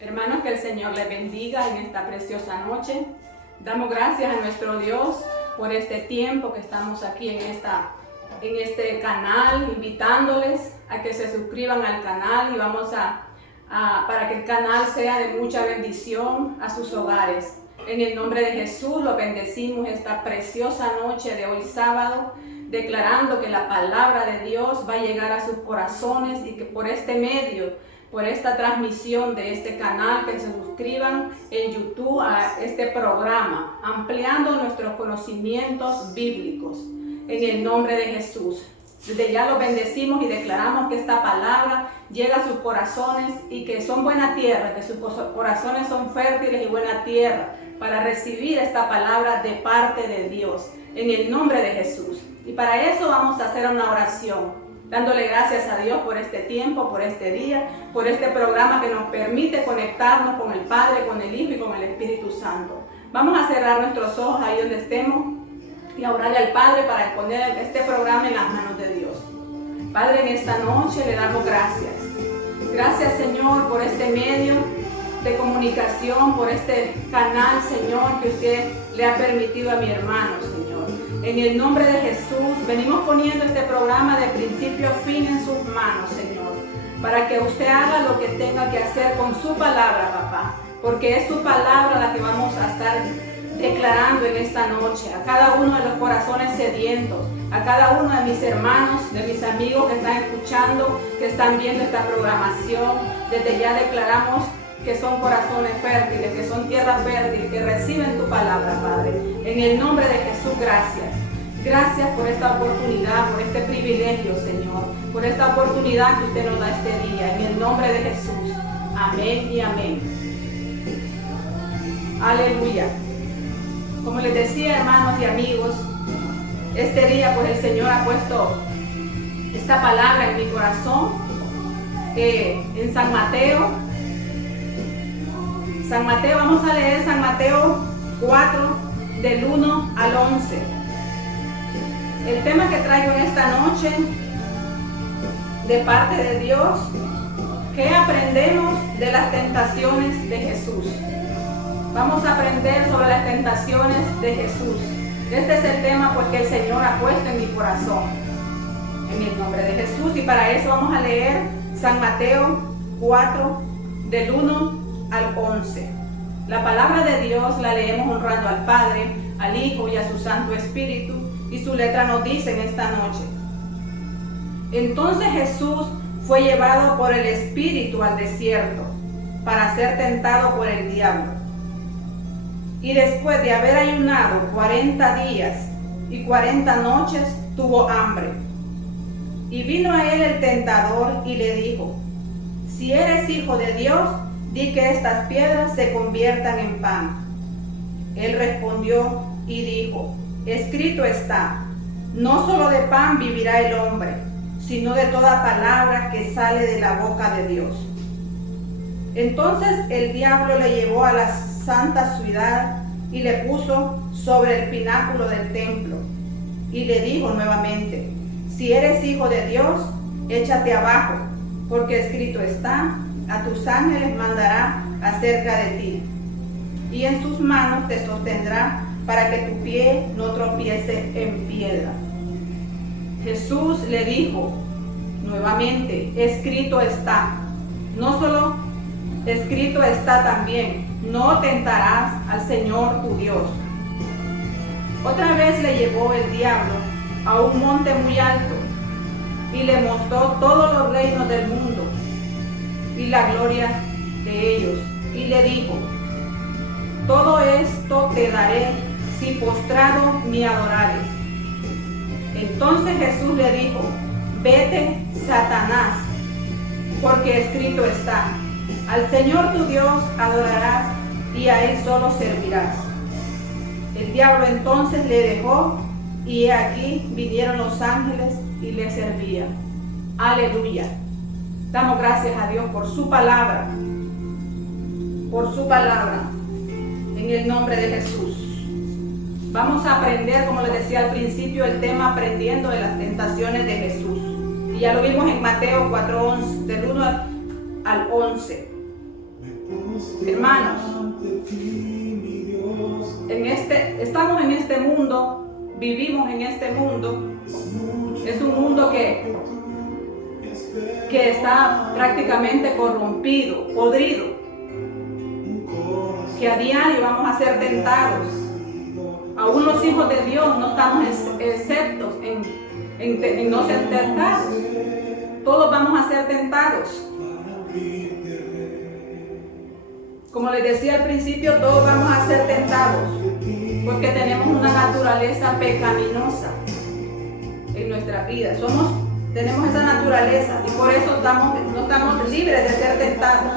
Hermanos, que el Señor les bendiga en esta preciosa noche. Damos gracias a nuestro Dios por este tiempo que estamos aquí en este canal, invitándoles a que se suscriban al canal y vamos para que el canal sea de mucha bendición a sus hogares. En el nombre de Jesús lo bendecimos esta preciosa noche de hoy sábado, declarando que la palabra de Dios va a llegar a sus corazones y que por este medio, por esta transmisión de este canal, que se suscriban en YouTube a este programa, ampliando nuestros conocimientos bíblicos. En el nombre de Jesús. Desde ya los bendecimos y declaramos que esta palabra llega a sus corazones y que son buena tierra, que sus corazones son fértiles y buena tierra para recibir esta palabra de parte de Dios. En el nombre de Jesús. Y para eso vamos a hacer una oración, dándole gracias a Dios por este tiempo, por este día, por este programa que nos permite conectarnos con el Padre, con el Hijo y con el Espíritu Santo. Vamos a cerrar nuestros ojos ahí donde estemos y a orarle al Padre para exponer este programa en las manos de Dios. Padre, en esta noche le damos gracias. Gracias, Señor, por este medio de comunicación, por este canal, Señor, que usted le ha permitido a mi hermano, Señor. En el nombre de Jesús, venimos poniendo este programa de principio a fin en sus manos, Señor, para que usted haga lo que tenga que hacer con su palabra, papá, porque es su palabra la que vamos a estar declarando en esta noche, a cada uno de los corazones sedientos, a cada uno de mis hermanos, de mis amigos que están escuchando, que están viendo esta programación. Desde ya declaramos que son corazones fértiles, que son tierra fértil, que reciben tu palabra, Padre. En el nombre de Jesús, gracias. Gracias por esta oportunidad, por este privilegio, Señor, por esta oportunidad que usted nos da este día. En el nombre de Jesús. Amén y amén. Aleluya. Como les decía, hermanos y amigos, este día pues el Señor ha puesto esta palabra en mi corazón, en San Mateo, vamos a leer San Mateo 4, del 1 al 11. El tema que traigo en esta noche, de parte de Dios, ¿qué aprendemos de las tentaciones de Jesús? Vamos a aprender sobre las tentaciones de Jesús. Este es el tema pues, que el Señor ha puesto en mi corazón. En el nombre de Jesús. Y para eso vamos a leer San Mateo 4, del 1 al 11. La palabra de Dios la leemos honrando al Padre, al Hijo y a su Santo Espíritu. Y su letra nos dice en esta noche: Entonces Jesús fue llevado por el Espíritu al desierto para ser tentado por el diablo. Y después de haber ayunado 40 días y 40 noches, tuvo hambre. Y vino a él el tentador y le dijo: Si eres hijo de Dios, di que estas piedras se conviertan en pan. Él respondió y dijo: Escrito está, no solo de pan vivirá el hombre, sino de toda palabra que sale de la boca de Dios. Entonces el diablo le llevó a la santa ciudad y le puso sobre el pináculo del templo y le dijo nuevamente: Si eres hijo de Dios, échate abajo, porque escrito está: a tus ángeles mandará acerca de ti, y en sus manos te sostendrá para que tu pie no tropiece en piedra. Jesús le dijo nuevamente: escrito está. No solo escrito está también: no tentarás al Señor tu Dios. Otra vez le llevó el diablo a un monte muy alto y le mostró todos los reinos del mundo y la gloria de ellos, y le dijo: todo esto te daré si postrado me adorares. Entonces Jesús le dijo: vete, Satanás, porque escrito está: al Señor tu Dios adorarás y a Él solo servirás. El diablo entonces le dejó, y he aquí vinieron los ángeles y le servían. Aleluya. Damos gracias a Dios por su palabra, en el nombre de Jesús. Vamos a aprender, como les decía al principio, el tema aprendiendo de las tentaciones de Jesús. Y ya lo vimos en Mateo 4:11, del 1 al 11. Hermanos, estamos en este mundo, vivimos en este mundo. Es un mundo que está prácticamente corrompido, podrido, que a diario vamos a ser tentados. Aún los hijos de Dios no estamos exceptos en no ser tentados. Todos vamos a ser tentados. Como les decía al principio, todos vamos a ser tentados porque tenemos una naturaleza pecaminosa en nuestra vida. Tenemos esa naturaleza y por eso no estamos libres de ser tentados.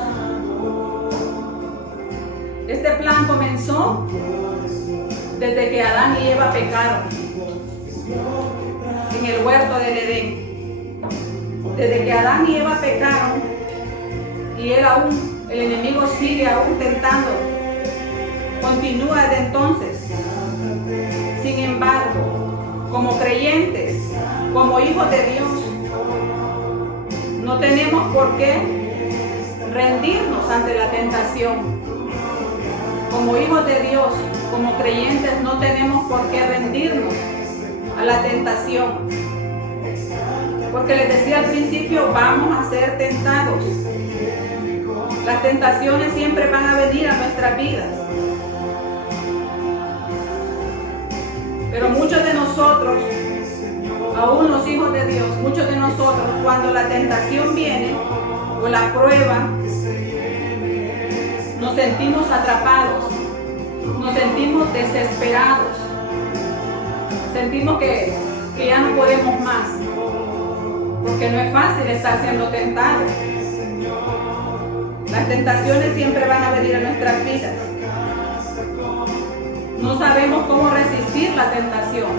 Este plan comenzó desde que Adán y Eva pecaron en el huerto del Edén. Desde que Adán y Eva pecaron y el enemigo sigue aún tentando, continúa desde entonces. Sin embargo, como creyentes, como hijos de Dios, no tenemos por qué rendirnos ante la tentación. Como hijos de Dios, como creyentes, no tenemos por qué rendirnos a la tentación. Porque les decía al principio, vamos a ser tentados. Las tentaciones siempre van a venir a nuestras vidas. Pero muchos de nosotros, aún los hijos de Dios, muchos de nosotros, cuando la tentación viene o la prueba, nos sentimos atrapados, nos sentimos desesperados, sentimos que ya no podemos más, porque no es fácil estar siendo tentado. Las tentaciones siempre van a venir a nuestras vidas. No sabemos cómo resistir la tentación.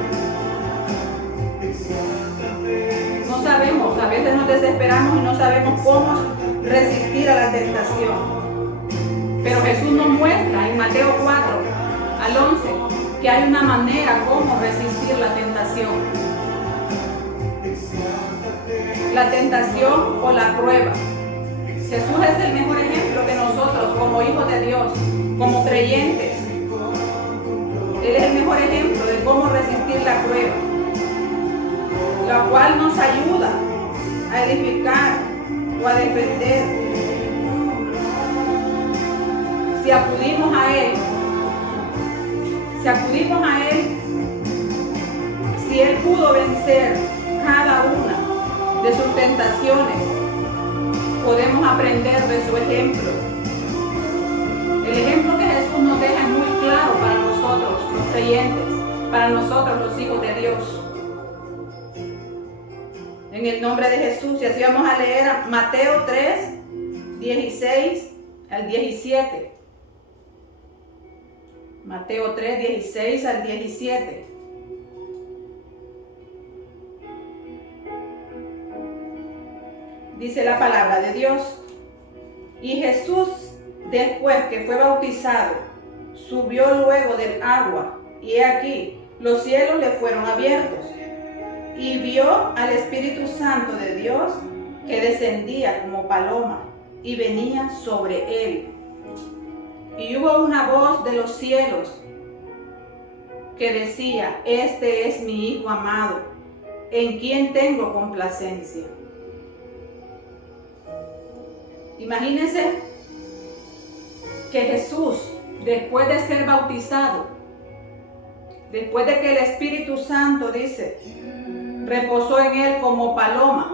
No sabemos, a veces nos desesperamos y no sabemos cómo resistir a la tentación. Pero Jesús nos muestra en Mateo 4 al 11 que hay una manera cómo resistir la tentación. La tentación o la prueba. Jesús es el mejor ejemplo que nosotros como hijos de Dios, como creyentes. Él es el mejor ejemplo de cómo resistir la prueba, la cual nos ayuda a edificar o a defender. Si acudimos a Él, si Él pudo vencer cada una de sus tentaciones, podemos aprender de su ejemplo. El ejemplo que Jesús nos deja es muy claro para nosotros, los creyentes, para nosotros, los hijos de Dios. En el nombre de Jesús, y así vamos a leer a Mateo 3, 16 al 17. Mateo 3, 16 al 17. Dice la palabra de Dios. Y Jesús, después que fue bautizado, subió luego del agua, y he aquí, los cielos le fueron abiertos, y vio al Espíritu Santo de Dios que descendía como paloma y venía sobre él. Y hubo una voz de los cielos que decía: este es mi Hijo amado, en quien tengo complacencia. Imagínense que Jesús, después de ser bautizado, después de que el Espíritu Santo, dice, reposó en él como paloma,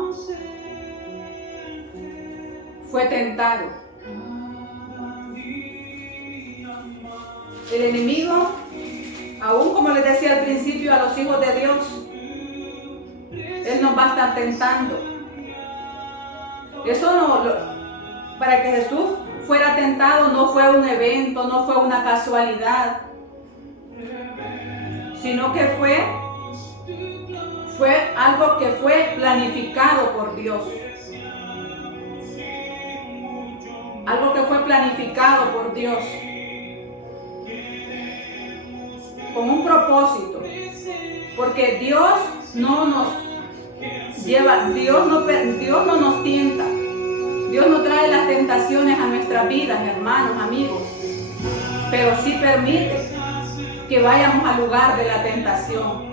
fue tentado. El enemigo, aún como les decía al principio a los hijos de Dios, él nos va a estar tentando. Para que Jesús fuera tentado no fue un evento, no fue una casualidad, sino que fue algo que fue planificado por Dios. Algo que fue planificado por Dios. Con un propósito. Porque Dios no nos lleva, Dios no nos tienta Dios no trae las tentaciones a nuestras vidas, hermanos, amigos, pero sí permite que vayamos al lugar de la tentación.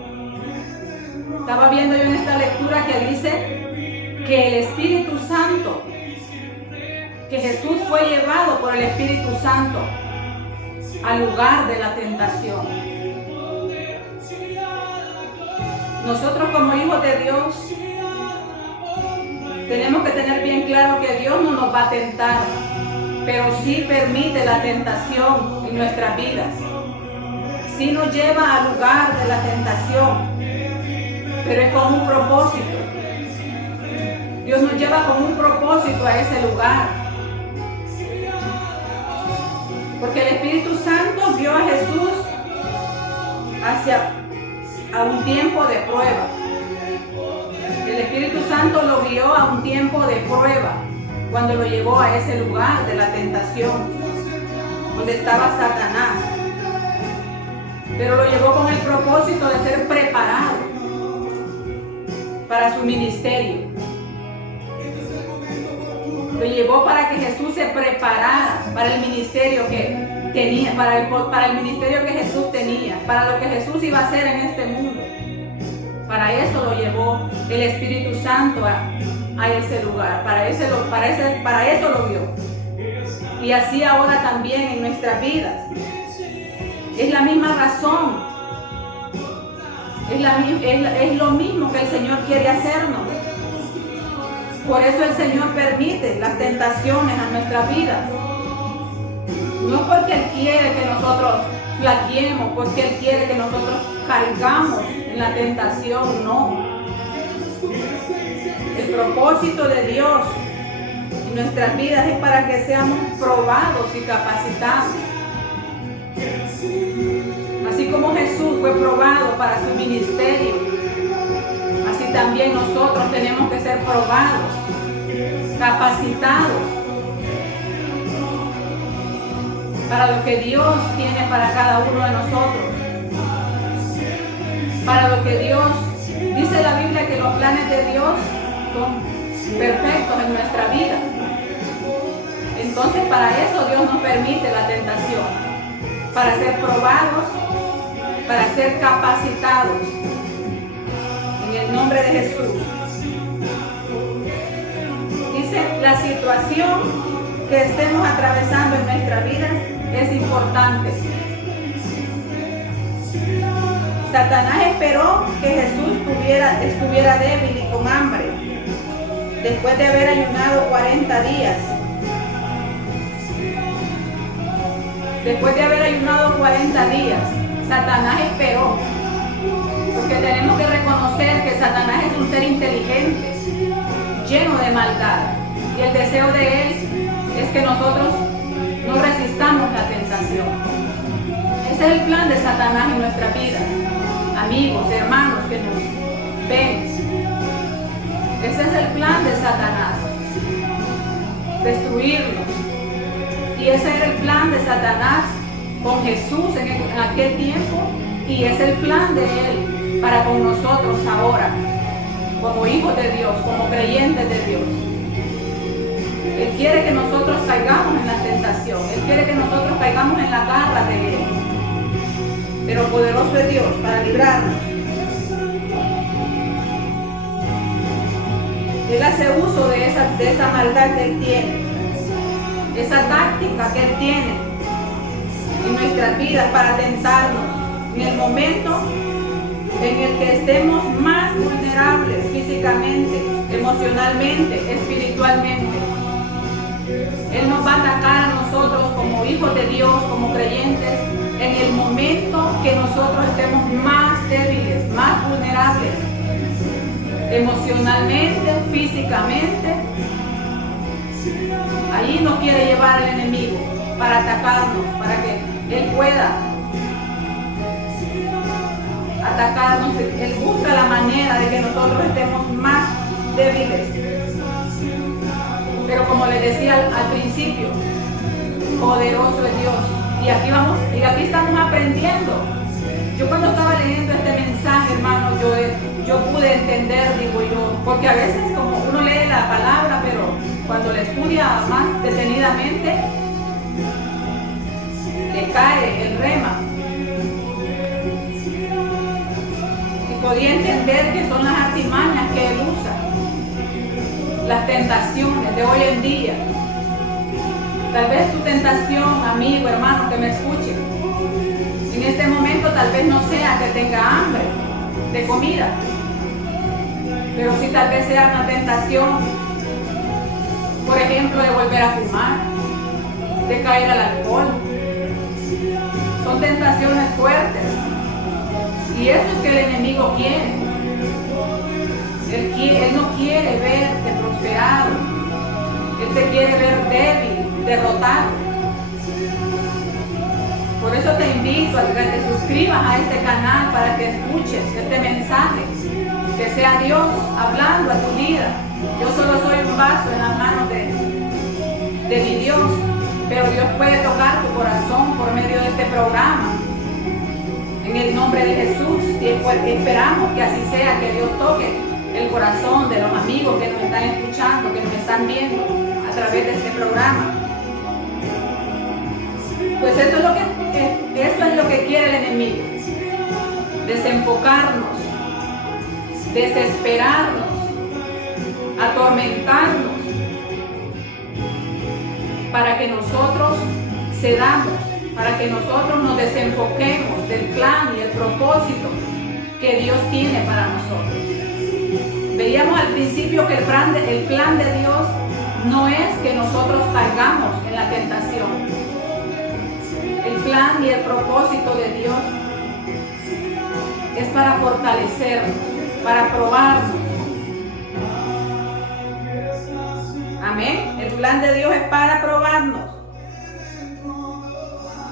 Estaba viendo yo en esta lectura que dice que el Espíritu Santo, que Jesús fue llevado por el Espíritu Santo al lugar de la tentación. Nosotros como hijos de Dios tenemos que tener bien claro que Dios no nos va a tentar, pero sí permite la tentación en nuestras vidas. Sí nos lleva al lugar de la tentación, pero es con un propósito. Dios nos lleva con un propósito a ese lugar. Porque el Espíritu Santo guió a Jesús a un tiempo de prueba. El Espíritu Santo lo guió a un tiempo de prueba, cuando lo llevó a ese lugar de la tentación, donde estaba Satanás. Pero lo llevó con el propósito de ser preparado para su ministerio. Lo llevó para que Jesús se preparara para el ministerio que tenía, para el ministerio que Jesús tenía, para lo que Jesús iba a hacer en este mundo. Para eso lo llevó el Espíritu Santo a ese lugar, para eso lo vio. Y así ahora también en nuestras vidas. Es la misma razón, es lo mismo que el Señor quiere hacernos. Por eso el Señor permite las tentaciones a nuestras vidas. No porque Él quiere que nosotros flaqueemos, porque Él quiere que nosotros caigamos en la tentación, no. El propósito de Dios en nuestras vidas es para que seamos probados y capacitados. Así como Jesús fue probado para su ministerio, así también nosotros tenemos que ser probados, capacitados para lo que Dios tiene para cada uno de nosotros. Para lo que Dios, dice la Biblia que los planes de Dios son perfectos en nuestra vida. Entonces para eso Dios nos permite la tentación, para ser probados, para ser capacitados. En el nombre de Jesús. Dice, la situación que estemos atravesando en nuestra vida es importante. Satanás esperó que Jesús estuviera débil y con hambre, después de haber ayunado 40 días. Después de haber ayunado 40 días, Satanás esperó. Porque tenemos que reconocer que Satanás es un ser inteligente, lleno de maldad. Y el deseo de él es que nosotros no resistamos la tentación. Ese es el plan de Satanás en nuestra vida. Amigos, hermanos que nos ven. Ese es el plan de Satanás. Destruirnos. Y ese era el plan de Satanás con Jesús en aquel tiempo. Y es el plan de él para con nosotros ahora, como hijos de Dios, como creyentes de Dios. Él quiere que nosotros caigamos en la tentación. Él quiere que nosotros caigamos en la garra de Él. Pero poderoso es Dios para librarnos. Él hace uso de esa maldad que Él tiene. Esa táctica que Él tiene en nuestras vidas para tentarnos en el momento en el que estemos más vulnerables físicamente, emocionalmente, espiritualmente. Él nos va a atacar a nosotros como hijos de Dios, como creyentes, en el momento que nosotros estemos más débiles, más vulnerables, emocionalmente, físicamente. Allí nos quiere llevar el enemigo para atacarnos, para que Él pueda atacarnos. Él busca la manera de que nosotros estemos más débiles. Pero como les decía al principio, poderoso es Dios. Y aquí estamos aprendiendo. Yo cuando estaba leyendo este mensaje, hermano, yo pude entender, digo yo, porque a veces como uno lee la palabra, pero cuando la estudia más detenidamente, le cae el rema. Y podía entender que son las artimañas que él usa, las tentaciones de hoy en día. Tal vez tu tentación, amigo, hermano, que me escuche, en este momento tal vez no sea que tenga hambre de comida, pero sí tal vez sea una tentación, por ejemplo, de volver a fumar, de caer al alcohol. Son tentaciones fuertes y eso es que el enemigo quiere. Él no quiere verte prosperado, él te quiere ver débil, derrotado. Por eso te invito a que te suscribas a este canal para que escuches este mensaje, que sea Dios hablando a tu vida. Yo solo soy un vaso en las manos de mi Dios, pero Dios puede tocar tu corazón por medio de este programa. En el nombre de Jesús, y esperamos que así sea, que Dios toque el corazón de los amigos que nos están escuchando, que nos están viendo a través de este programa. Pues eso es lo que quiere el enemigo: desenfocarnos, desesperarnos, atormentarnos, para que nosotros cedamos, para que nosotros nos desenfoquemos del plan y el propósito que Dios tiene para nosotros. Veíamos al principio que el plan de Dios no es que nosotros caigamos en la tentación. El plan y el propósito de Dios es para fortalecernos, para probarnos. Amén. El plan de Dios es para probarnos.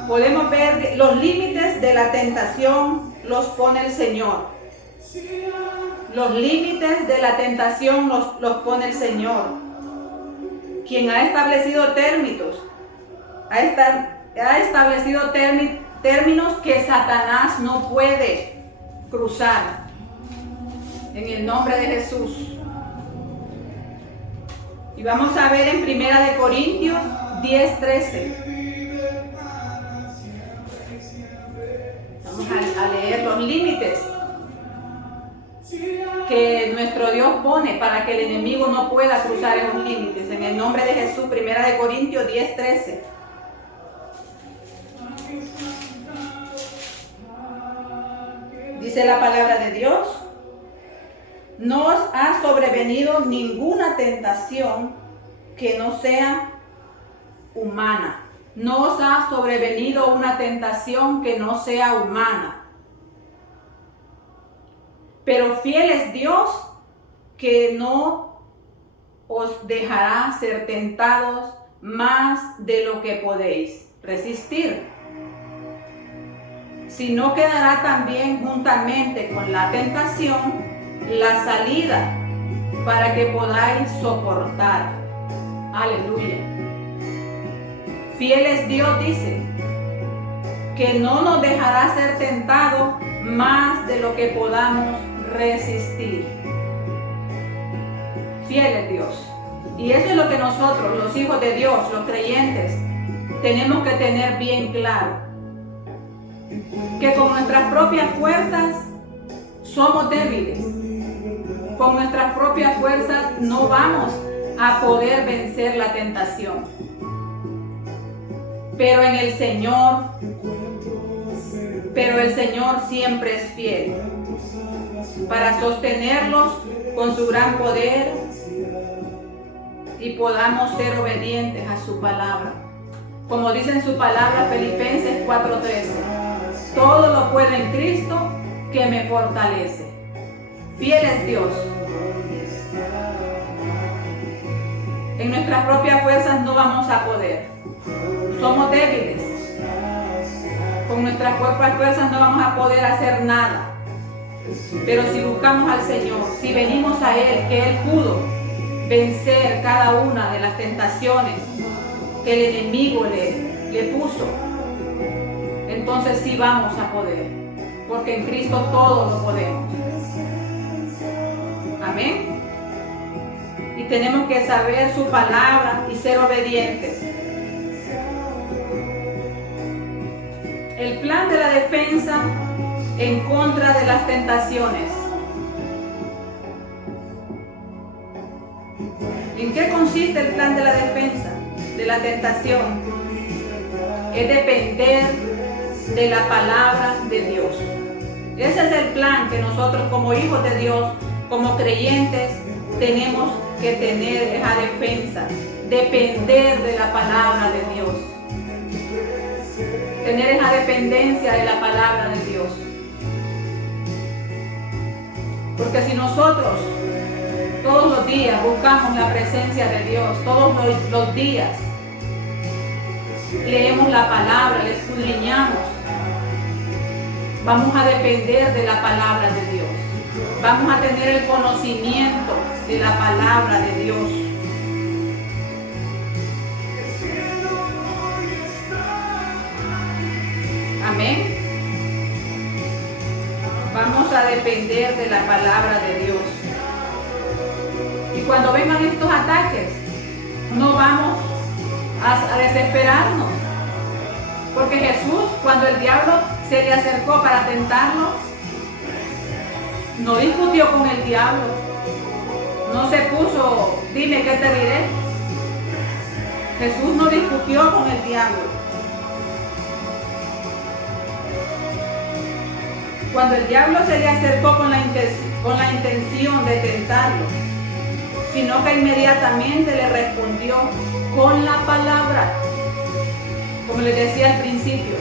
Podemos ver los límites de la tentación, los pone el Señor. Los límites de la tentación los pone el Señor, quien ha establecido términos, ha establecido términos que Satanás no puede cruzar. En el nombre de Jesús. Y vamos a ver en 1 Corintios 10:13. Vamos a leer los límites que nuestro Dios pone para que el enemigo no pueda cruzar esos límites. En el nombre de Jesús, 1 Corintios 10:13. Dice la palabra de Dios: no os ha sobrevenido ninguna tentación que no sea humana. No os ha sobrevenido una tentación que no sea humana. Pero fiel es Dios, que no os dejará ser tentados más de lo que podéis resistir, sino quedará también juntamente con la tentación la salida para que podáis soportar. Aleluya. Fiel es Dios, dice, que no nos dejará ser tentados más de lo que podamos resistir. Fiel es Dios. Y eso es lo que nosotros, los hijos de Dios, los creyentes, tenemos que tener bien claro. Que con nuestras propias fuerzas somos débiles. Con nuestras propias fuerzas no vamos a poder vencer la tentación. Pero el Señor siempre es fiel para sostenerlos con su gran poder y podamos ser obedientes a su palabra. Como dice en su palabra Filipenses 4:13, todo lo puedo en Cristo que me fortalece. Fiel es Dios. En nuestras propias fuerzas no vamos a poder. Somos débiles. Con nuestras propias fuerzas no vamos a poder hacer nada. Pero si buscamos al Señor, si venimos a Él, que Él pudo vencer cada una de las tentaciones que el enemigo le puso, entonces sí vamos a poder, porque en Cristo todo lo podemos. Amén. y tenemos que saber su palabra y ser obedientes. El plan de la defensa en contra de las tentaciones. ¿En qué consiste el plan de la defensa de la tentación? Es depender de la palabra de Dios. Ese es el plan que nosotros como hijos de Dios, como creyentes, tenemos que tener esa defensa, depender de la palabra de Dios, tener esa dependencia de la palabra de Dios. Porque si nosotros todos los días buscamos la presencia de Dios, todos los días leemos la palabra, la escudriñamos, vamos a depender de la palabra de Dios. Vamos a tener el conocimiento de la palabra de Dios. Amén. Vamos a depender de la palabra de Dios. Y cuando vengan estos ataques, no vamos a desesperarnos. Porque Jesús, cuando el diablo se le acercó para tentarlo, no discutió con el diablo. No se puso, dime qué te diré. Jesús no discutió con el diablo. Cuando el diablo se le acercó con la intención de tentarlo, sino que inmediatamente le respondió con la palabra. Como les decía al principio,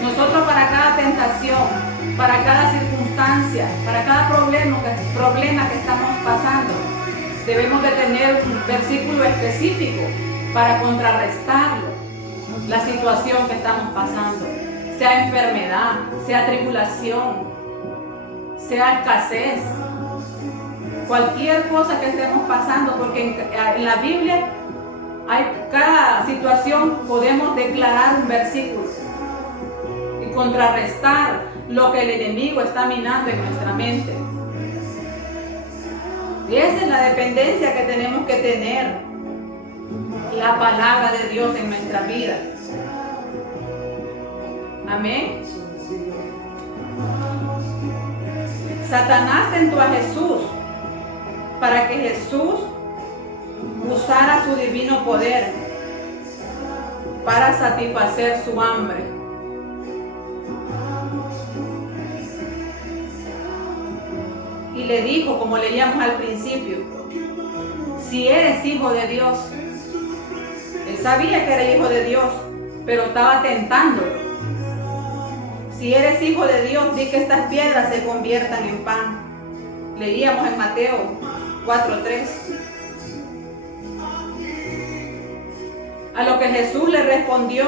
nosotros para cada tentación, para cada circunstancia, para cada problema que estamos pasando, debemos de tener un versículo específico para contrarrestarlo, la situación que estamos pasando, sea enfermedad, sea tribulación, sea escasez, cualquier cosa que estemos pasando, porque en la Biblia cada situación podemos declarar un versículo y contrarrestar lo que el enemigo está minando en nuestra mente. Y esa es la dependencia que tenemos que tener, la palabra de Dios en nuestra vida. Amén. Satanás tentó a Jesús para que Jesús usara su divino poder para satisfacer su hambre. Y le dijo, como leíamos al principio, si eres hijo de Dios. Él sabía que era hijo de Dios, pero estaba tentándolo. Si eres hijo de Dios, di que estas piedras se conviertan en pan. Leíamos en Mateo 4:3. A lo que Jesús le respondió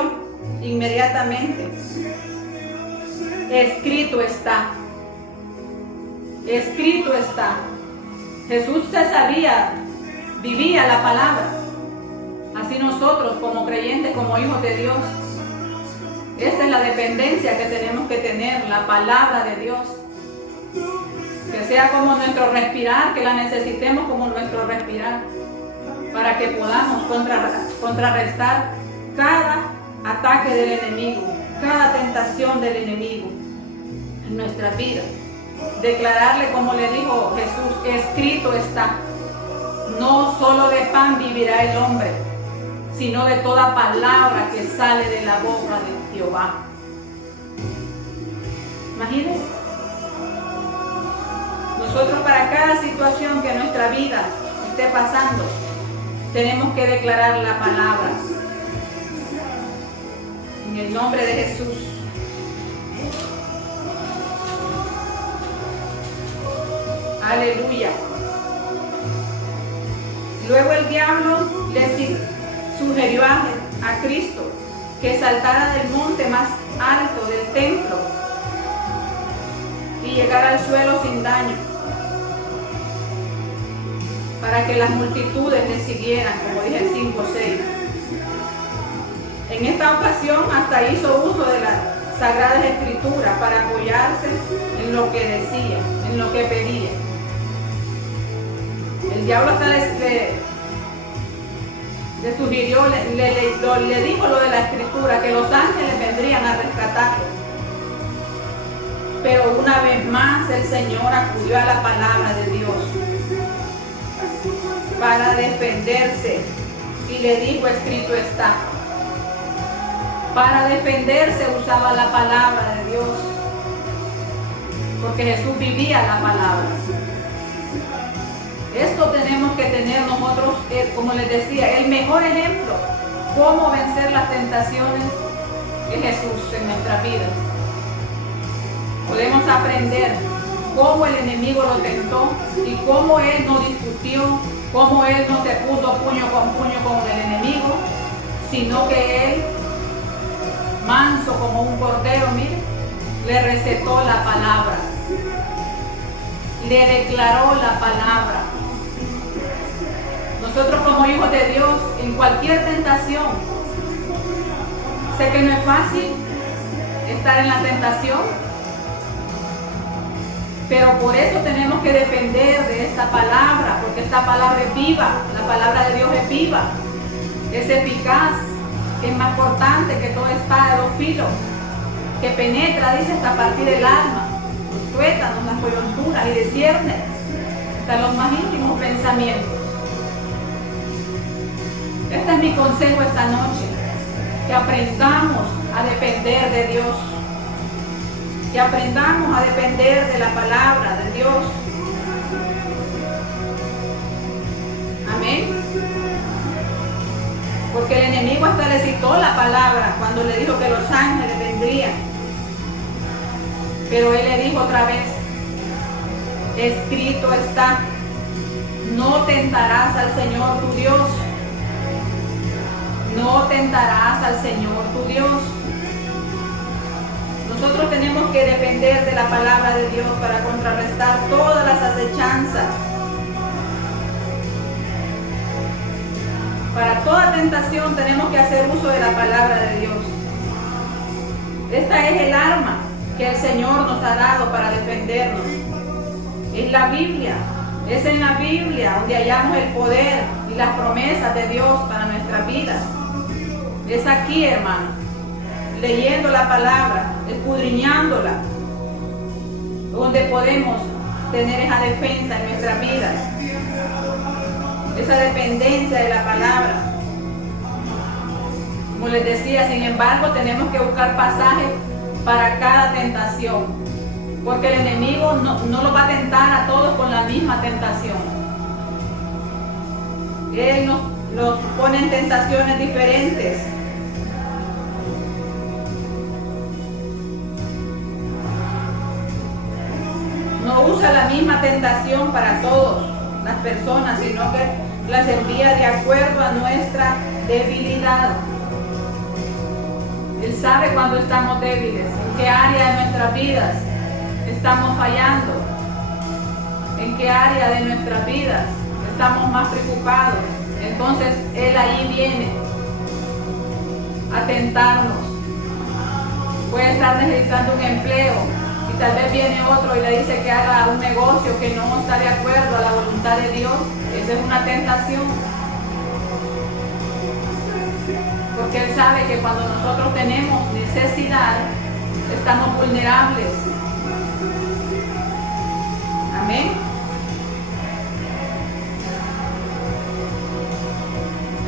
inmediatamente: escrito está. Escrito está. Jesús se sabía, vivía la palabra. Así nosotros como creyentes, como hijos de Dios, esta es la dependencia que tenemos que tener, la palabra de Dios. Que sea como nuestro respirar, que la necesitemos como nuestro respirar, para que podamos contrarrestar cada ataque del enemigo, cada tentación del enemigo en nuestra vida. Declararle, como le dijo Jesús, escrito está. No solo de pan vivirá el hombre, sino de toda palabra que sale de la boca de Jehová. Imagínense. Nosotros para cada situación que nuestra vida esté pasando, tenemos que declarar la palabra. En el nombre de Jesús. Aleluya. Luego el diablo le sugirió a Cristo que saltara del monte más alto del templo y llegara al suelo sin daño, para que las multitudes le siguieran, como dije, 5:6. En esta ocasión hasta hizo uso de las Sagradas Escrituras para apoyarse en lo que decía, en lo que pedía. El diablo hasta le sugirió, le dijo lo de la escritura, que los ángeles vendrían a rescatarlo. Pero una vez más el Señor acudió a la palabra de Dios para defenderse y le dijo, escrito está. Para defenderse usaba la palabra de Dios, porque Jesús vivía la palabra. Esto tenemos que tener nosotros, como les decía, el mejor ejemplo, cómo vencer las tentaciones es Jesús en nuestras vidas. Podemos aprender cómo el enemigo lo tentó y cómo él no discutió, cómo él no se puso puño con el enemigo, sino que él, manso como un cordero, mire, le recetó la palabra, le declaró la palabra. Nosotros como hijos de Dios, en cualquier tentación, sé que no es fácil estar en la tentación, pero por eso tenemos que depender de esta palabra, porque esta palabra es viva, la palabra de Dios es viva, es eficaz, es más cortante que toda espada de dos filos, que penetra, dice, hasta partir el alma, los tuétanos, las coyunturas y discierne hasta los más íntimos pensamientos. Este es mi consejo esta noche, que aprendamos a depender de Dios, que aprendamos a depender de la palabra de Dios. Amén. Porque el enemigo hasta le citó la palabra cuando le dijo que los ángeles vendrían. Pero él le dijo otra vez, escrito está, no tentarás al Señor tu Dios. No tentarás al Señor tu Dios. Nosotros tenemos que depender de la palabra de Dios para contrarrestar todas las acechanzas. Para toda tentación tenemos que hacer uso de la palabra de Dios. Esta es el arma que el Señor nos ha dado para defendernos. Es la Biblia. Es en la Biblia donde hallamos el poder y las promesas de Dios para nuestras vidas. Es aquí, hermano, leyendo la palabra, escudriñándola, donde podemos tener esa defensa en nuestras vidas, esa dependencia de la palabra. Como les decía, sin embargo, tenemos que buscar pasajes para cada tentación, porque el enemigo no lo va a tentar a todos con la misma tentación. Él nos pone en tentaciones diferentes. No usa la misma tentación para todas las personas, sino que las envía de acuerdo a nuestra debilidad. Él sabe cuando estamos débiles, en qué área de nuestras vidas estamos fallando, en qué área de nuestras vidas estamos más preocupados. Entonces Él ahí viene a tentarnos. Puede estar necesitando un empleo y tal vez viene otro y le dice que haga un negocio que no está de acuerdo a la voluntad de Dios. Esa es una tentación. Porque Él sabe que cuando nosotros tenemos necesidad, estamos vulnerables. Amén.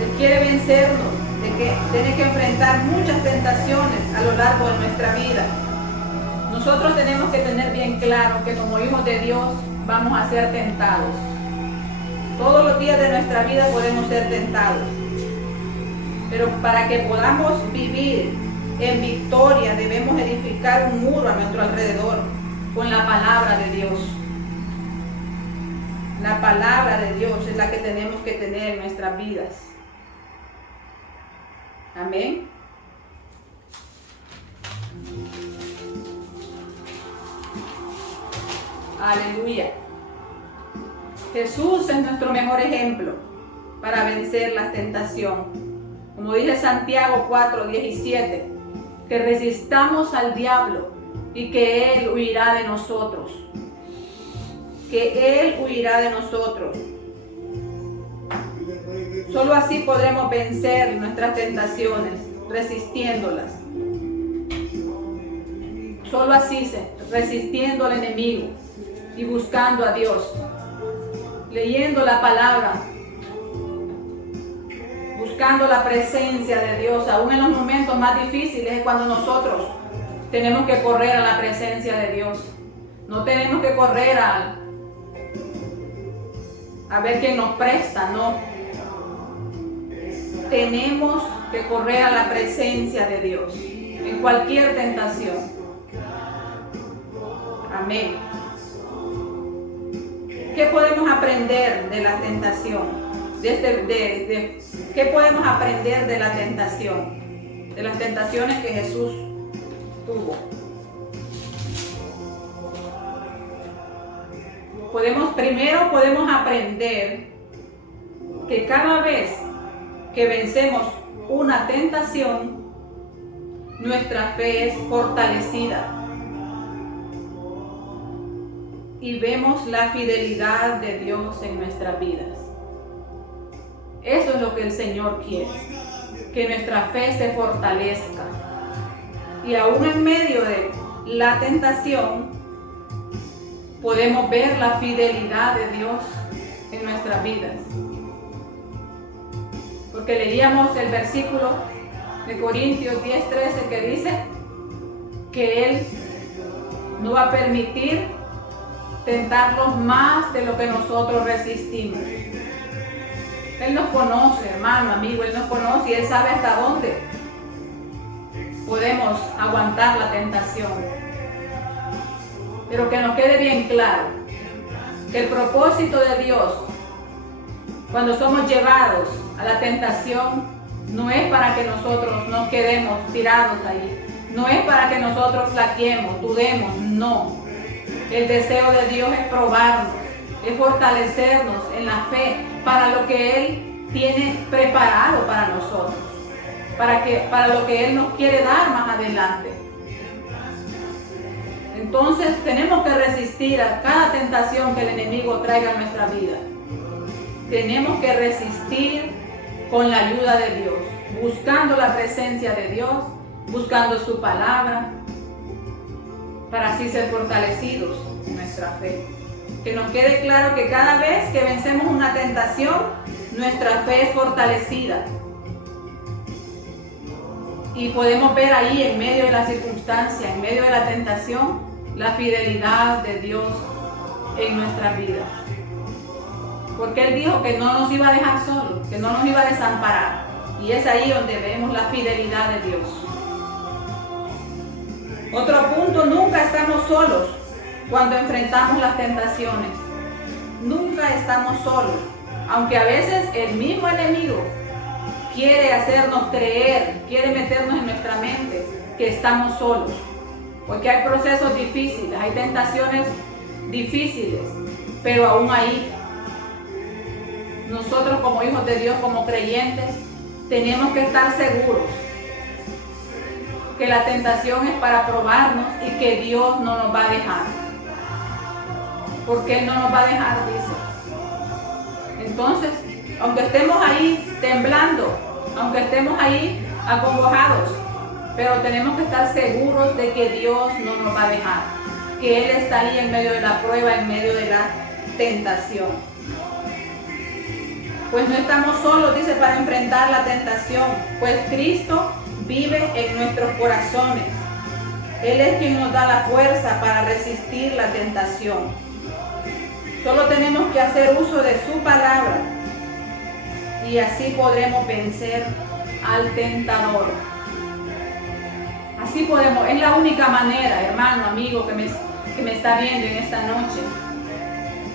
Él quiere vencernos, de que tiene que enfrentar muchas tentaciones a lo largo de nuestra vida. Nosotros tenemos que tener bien claro que como hijos de Dios vamos a ser tentados. Todos los días de nuestra vida podemos ser tentados. Pero para que podamos vivir en victoria debemos edificar un muro a nuestro alrededor con la palabra de Dios. La palabra de Dios es la que tenemos que tener en nuestras vidas. Amén. Aleluya. Jesús es nuestro mejor ejemplo para vencer la tentación. Como dice Santiago 4:17, que resistamos al diablo y que Él huirá de nosotros. Que Él huirá de nosotros. Solo así podremos vencer nuestras tentaciones, resistiéndolas. Solo así, resistiendo al enemigo y buscando a Dios, leyendo la palabra, buscando la presencia de Dios. Aún en los momentos más difíciles es cuando nosotros tenemos que correr a la presencia de Dios. No tenemos que correr a ver quién nos presta, no. Tenemos que correr a la presencia de Dios en cualquier tentación. Amén. ¿Qué podemos aprender de la tentación? ¿Qué podemos aprender de la tentación? De las tentaciones que Jesús tuvo. Primero podemos aprender que cada vez que vencemos una tentación, nuestra fe es fortalecida y vemos la fidelidad de Dios en nuestras vidas. Eso es lo que el Señor quiere, que nuestra fe se fortalezca. Y aún en medio de la tentación, podemos ver la fidelidad de Dios en nuestras vidas. Porque leíamos el versículo de Corintios 10:13 que dice que Él no va a permitir tentarlos más de lo que nosotros resistimos. Él nos conoce, hermano, amigo, Él nos conoce y Él sabe hasta dónde podemos aguantar la tentación. Pero que nos quede bien claro que el propósito de Dios cuando somos llevados a la tentación no es para que nosotros nos quedemos tirados ahí, no es para que nosotros flaqueemos, dudemos, no. El deseo de Dios es probarnos, es fortalecernos en la fe para lo que Él tiene preparado para nosotros, para lo que Él nos quiere dar más adelante. Entonces tenemos que resistir a cada tentación que el enemigo traiga a nuestra vida. Tenemos que resistir con la ayuda de Dios, buscando la presencia de Dios, buscando su palabra, para así ser fortalecidos en nuestra fe. Que nos quede claro que cada vez que vencemos una tentación, nuestra fe es fortalecida. Y podemos ver ahí en medio de la circunstancia, en medio de la tentación, la fidelidad de Dios en nuestras vidas. Porque Él dijo que no nos iba a dejar solos, que no nos iba a desamparar. Y es ahí donde vemos la fidelidad de Dios. Otro punto, nunca estamos solos cuando enfrentamos las tentaciones. Nunca estamos solos. Aunque a veces el mismo enemigo quiere hacernos creer, quiere meternos en nuestra mente que estamos solos. Porque hay procesos difíciles, hay tentaciones difíciles, pero aún ahí, nosotros como hijos de Dios, como creyentes, tenemos que estar seguros que la tentación es para probarnos y que Dios no nos va a dejar. Porque Él no nos va a dejar, dice. Entonces, aunque estemos ahí temblando, aunque estemos ahí acongojados, pero tenemos que estar seguros de que Dios no nos va a dejar, que Él está ahí en medio de la prueba, en medio de la tentación. Pues no estamos solos, dice, para enfrentar la tentación, pues Cristo vive en nuestros corazones. Él es quien nos da la fuerza para resistir la tentación. Solo tenemos que hacer uso de su palabra y así podremos vencer al tentador. Así podemos, es la única manera, hermano, amigo, que me está viendo en esta noche.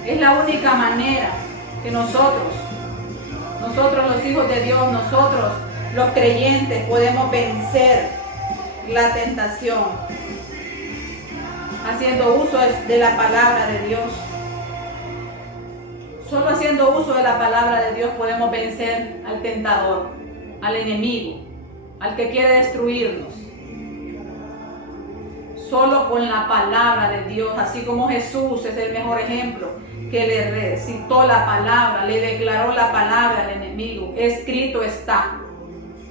Es la única manera que nosotros los hijos de Dios, nosotros los creyentes podemos vencer la tentación, haciendo uso de la palabra de Dios. Solo haciendo uso de la palabra de Dios podemos vencer al tentador, al enemigo, al que quiere destruirnos. Solo con la palabra de Dios, así como Jesús es el mejor ejemplo que le recitó la palabra, le declaró la palabra al enemigo. Escrito está.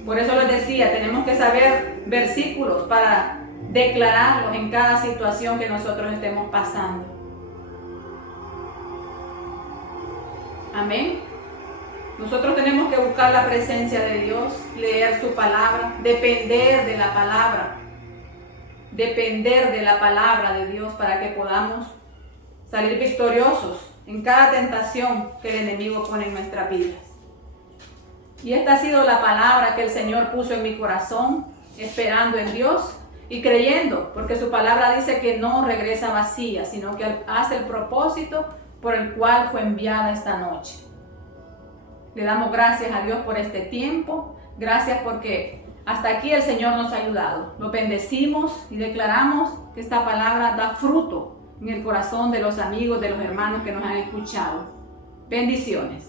Por eso les decía, tenemos que saber versículos para declararlos en cada situación que nosotros estemos pasando. Amén. Nosotros tenemos que buscar la presencia de Dios, leer su palabra, depender de la palabra. Depender de la palabra de Dios para que podamos salir victoriosos en cada tentación que el enemigo pone en nuestras vidas. Y esta ha sido la palabra que el Señor puso en mi corazón, esperando en Dios y creyendo, porque su palabra dice que no regresa vacía, sino que hace el propósito por el cual fue enviada esta noche. Le damos gracias a Dios por este tiempo, gracias porque hasta aquí el Señor nos ha ayudado. Lo bendecimos y declaramos que esta palabra da fruto en el corazón de los amigos, de los hermanos que nos han escuchado. Bendiciones.